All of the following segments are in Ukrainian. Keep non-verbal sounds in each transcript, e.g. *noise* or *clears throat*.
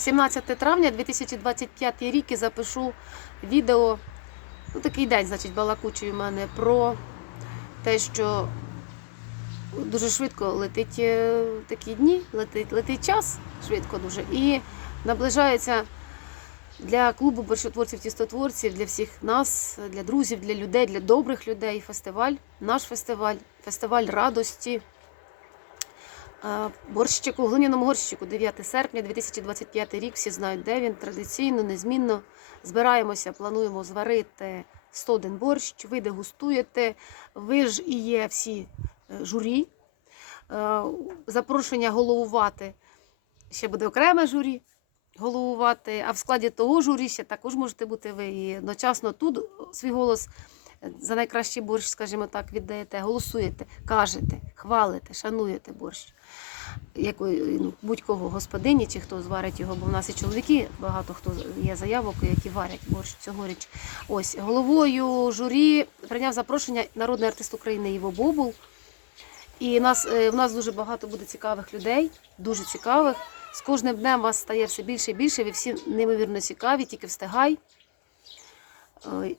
17 травня 2025 рік і запишу відео. Ну, такий день, значить, балакучий у мене про те, що дуже швидко летить е, такі дні, летить, летить час швидко дуже. І наближається для клубу борщотворців, тістотворців, для всіх нас, для друзів, для людей, для добрих людей. Фестиваль, наш фестиваль, фестиваль радості. Борщику, глиняному горщику, 9 серпня 2025 рік. Всі знають, де він традиційно, незмінно. Збираємося, плануємо зварити 101 борщ. Ви дегустуєте. Ви ж і є всі е, журі. Е, Запрошення головувати. Ще буде окреме журі головувати. А в складі того журі ще також можете бути ви. І одночасно тут свій голос за найкращий борщ, скажімо так, віддаєте, голосуєте, кажете, хвалите, шануєте борщ. Якої, ну, будь-кого господині чи хто зварить його, бо в нас і чоловіки, багато хто є заявок, які варять борщ цьогоріч. Ось головою журі прийняв запрошення народний артист України Іво Бобул. І нас, е, в нас дуже багато буде цікавих людей, дуже цікавих. З кожним днем вас стає все більше і більше. Ви всі неймовірно цікаві, тільки встигай. Е,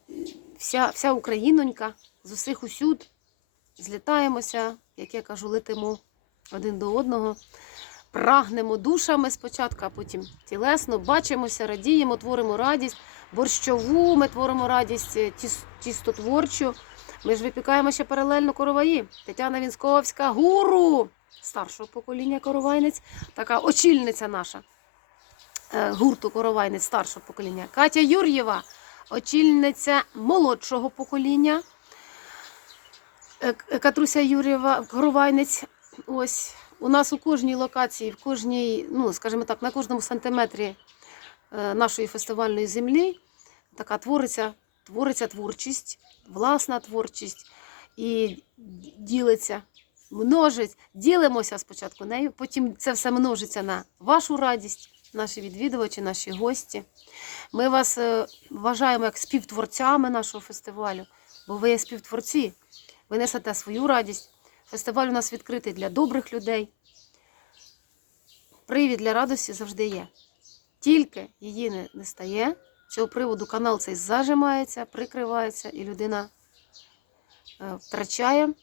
Вся, вся Українонька з усіх усюд злітаємося, як я кажу, летимо один до одного. Прагнемо душами спочатку, а потім тілесно, бачимося, радіємо, творимо радість. Борщову ми творимо радість е, тістотворчу. Ми ж випікаємо ще паралельно короваї. Тетяна Вінсковська, гуру старшого покоління коровайниць, така очільниця наша е, гурту коровайниць старшого покоління. Катя Юр'єва, очільниця молодшого покоління. Е, Катруся Юр'єва, коровайниць. Ось у нас у кожній локації, в кожній, ну скажімо так, на кожному сантиметрі е, нашої фестивальної землі така твориться, твориться творчість, власна творчість і ділиться, множить, ділимося спочатку нею, потім це все множиться на вашу радість, наші відвідувачі, наші гості. Ми вас е, вважаємо як співтворцями нашого фестивалю, бо ви є співтворці, ви несете свою радість. Фестиваль у нас відкритий для добрих людей. Привід для радості завжди є. Тільки її не, не стає. Цього приводу канал цей зажимається, прикривається, і людина е, втрачає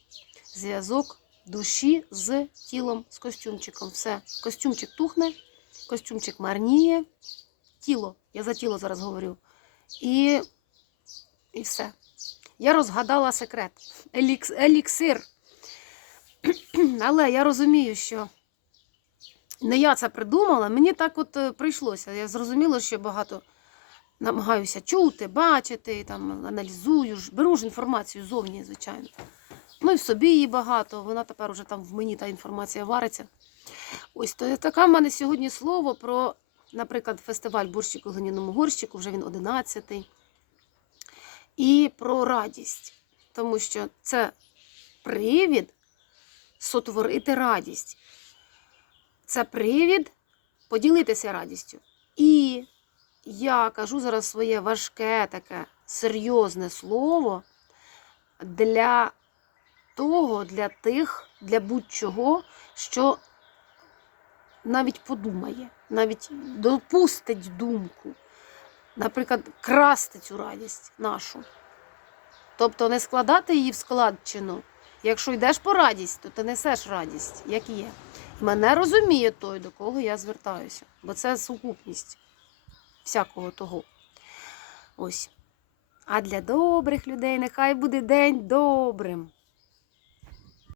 зв'язок душі з тілом, з костюмчиком. Все. Костюмчик тухне, костюмчик марніє, тіло. Я за тіло зараз говорю. І, і все. Я розгадала секрет. Елікс, еліксир. *clears throat* Але я розумію, що не я це придумала, мені так от е, прийшлося. Я зрозуміла, що багато намагаюся чути, бачити, там, аналізую, беру ж інформацію зовні, звичайно. Ну і в собі її багато, вона тепер уже там в мені та інформація вариться. Ось то таке в мене сьогодні слово про, наприклад, фестиваль борщик у глиняному горщику, вже він 11-й. І про радість. Тому що це привід сотворити радість. Це привід поділитися радістю. І я кажу зараз своє важке, таке серйозне слово для того, для тих, для будь-чого, що навіть подумає, навіть допустить думку, наприклад, красти цю радість нашу. Тобто не складати її в складчину. Якщо йдеш по радість, то ти несеш радість, як є. Мене розуміє той, до кого я звертаюся, бо це сукупність всякого того. Ось. А для добрих людей нехай буде день добрим.